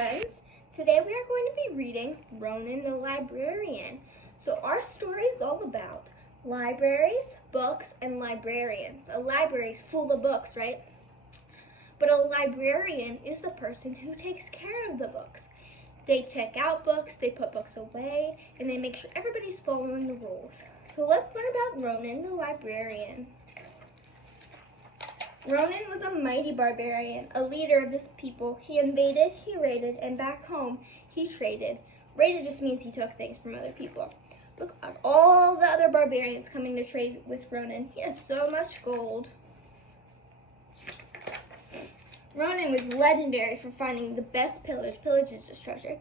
friends. Today we are going to be reading Ronan the Librarian. So our story is all about libraries, books, and librarians. A library is full of books, right? But a librarian is the person who takes care of the books. They check out books, they put books away, and they make sure everybody's following the rules. So let's learn about Ronan the Librarian. Ronan was a mighty barbarian, a leader of his people. He invaded, he raided, and back home, he traded. Raided just means he took things from other people. Look at all the other barbarians coming to trade with Ronan. He has so much gold. Ronan was legendary for finding the best pillage. Pillage is just treasure.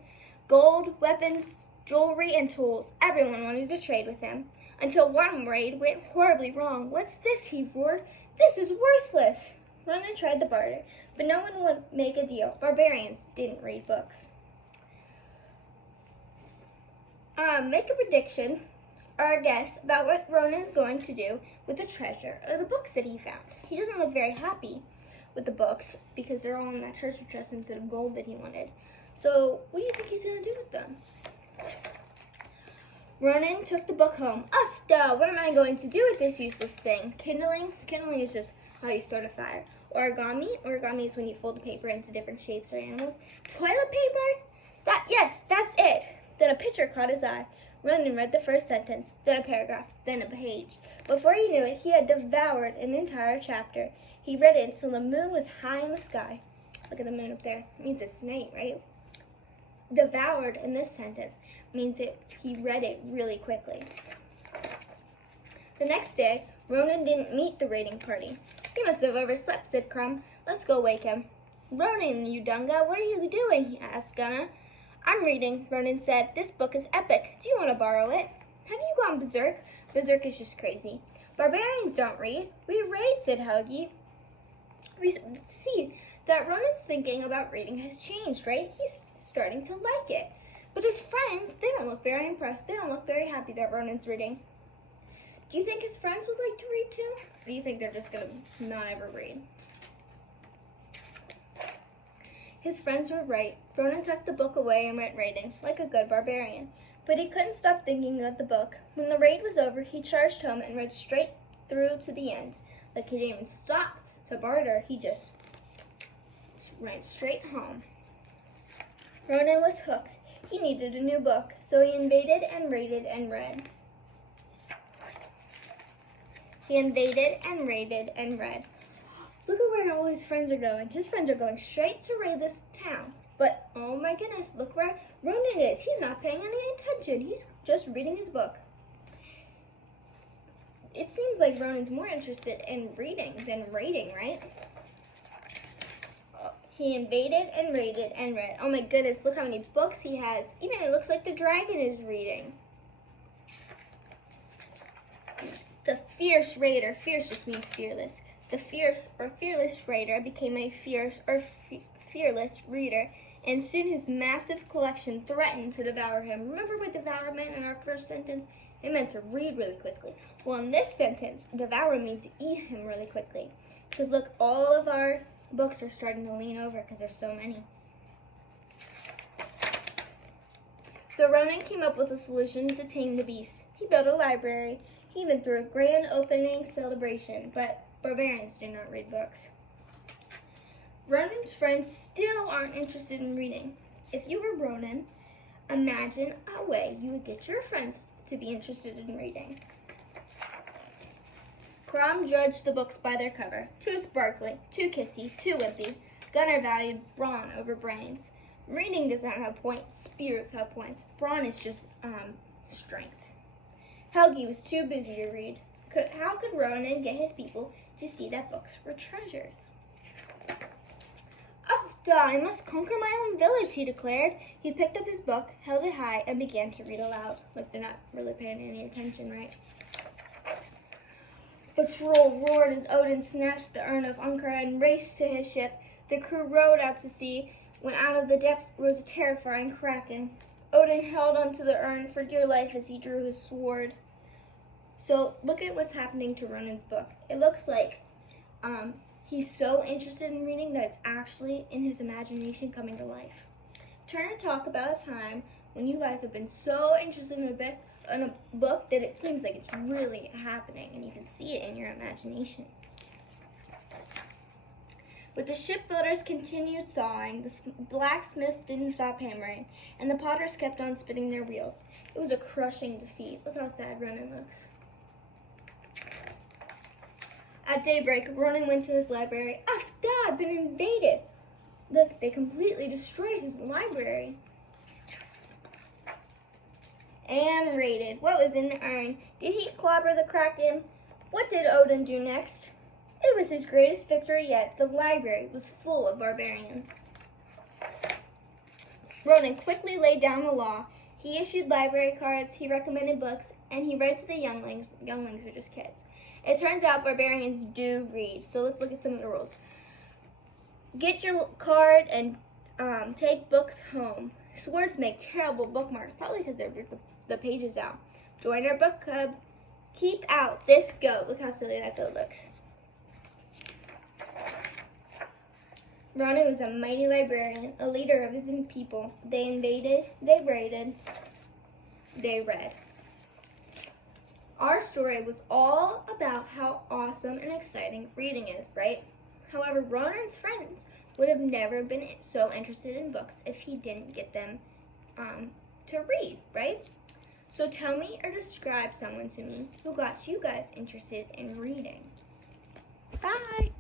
Gold, weapons, jewelry, and tools. Everyone wanted to trade with him. Until one raid went horribly wrong. "What's this?" he roared. "This is worthless." Ronan tried to barter, but no one would make a deal. Barbarians didn't read books. Make a prediction or a guess about what Ronan is going to do with the treasure or the books that he found. He doesn't look very happy with the books because they're all in that treasure chest instead of gold that he wanted. So what do you think he's going to do with them? Ronan took the book home. What am I going to do with this useless thing? Kindling? Kindling is just how you start a fire. Origami? Origami is when you fold the paper into different shapes or animals. Toilet paper? Yes, that's it. Then a picture caught his eye. Ronan read the first sentence, then a paragraph, then a page. Before he knew it, he had devoured an entire chapter. He read it until the moon was high in the sky. Look at the moon up there. It means it's night, right? Devoured in this sentence means he read it really quickly. The next day, Ronan didn't meet the raiding party. "He must have overslept," said Crumb. "Let's go wake him." "Ronan, you dunga, what are you doing?" he asked Gunna. "I'm reading," Ronan said. "This book is epic. Do you want to borrow it?" "Have you gone berserk?" "Berserk is just crazy." "Barbarians don't read." "We raid," said Helgi. We see that Ronan's thinking about reading has changed, right? He's starting to like it. But his friends, they don't look very impressed. They don't look very happy that Ronan's reading. Do you think his friends would like to read too? Or do you think they're just going to not ever read? His friends were right. Ronan tucked the book away and went raiding, like a good barbarian. But he couldn't stop thinking of the book. When the raid was over, he charged home and read straight through to the end. Like he didn't even stop to barter, he just went straight home. Ronan was hooked. He needed a new book, so he invaded and raided and read. He invaded and raided and read. Look at where all his friends are going. His friends are going straight to raid this town. But, oh my goodness, look where Ronan is. He's not paying any attention. He's just reading his book. It seems like Ronan's more interested in reading than raiding, right? He invaded and raided and read. Oh my goodness, look how many books he has. Even it looks like the dragon is reading. The fierce raider, fierce just means fearless. The fierce or fearless raider became a fierce or fearless reader, and soon his massive collection threatened to devour him. Remember what devour meant in our first sentence? It meant to read really quickly. Well, in this sentence, devour means to eat him really quickly. Because look, all of our books are starting to lean over because there's so many. So Ronan came up with a solution to tame the beast. He built a library. He even threw a grand opening celebration, but barbarians do not read books. Ronan's friends still aren't interested in reading. If you were Ronan, imagine a way you would get your friends to be interested in reading. Crom judged the books by their cover. Too sparkly, too kissy, too wimpy. Gunnar valued brawn over brains. Reading does not have points. Spears have points. Brawn is just strength. Helgi was too busy to read. How could Ronan get his people to see that books were treasures? I must conquer my own village, he declared. He picked up his book, held it high, and began to read aloud. Like they're not really paying any attention, right? The troll roared as Odin snatched the urn of Unkra and raced to his ship. The crew rowed out to sea when out of the depths rose a terrifying kraken. Odin held onto the urn for dear life as he drew his sword. So look at what's happening to Ronan's book. It looks like he's so interested in reading that it's actually in his imagination coming to life. turn to talk about a time when you guys have been so interested in a book that it seems like it's really happening and you can see it in your imagination. But the shipbuilders continued sawing, the blacksmiths didn't stop hammering, and the potters kept on spinning their wheels. It was a crushing defeat. Look how sad Ronan looks. At daybreak, Ronan went to his library. I've been invaded. Look, they completely destroyed his library. And raided. What was in the urn? Did he clobber the Kraken? What did Odin do next? It was his greatest victory yet. The library was full of barbarians. Ronan quickly laid down the law. He issued library cards, he recommended books, and he read to the younglings. Younglings are just kids. It turns out barbarians do read, so let's look at some of the rules. Get your card and take books home. Swords make terrible bookmarks, probably because they rip the pages out. Join our book club. Keep out this goat. Look how silly that goat looks. Ronan was a mighty librarian, a leader of his people. They invaded, they raided, they read. Our story was all about how awesome and exciting reading is, right? However, Ronan's friends would have never been so interested in books if he didn't get them to read, right? So tell me or describe someone to me who got you guys interested in reading. Bye!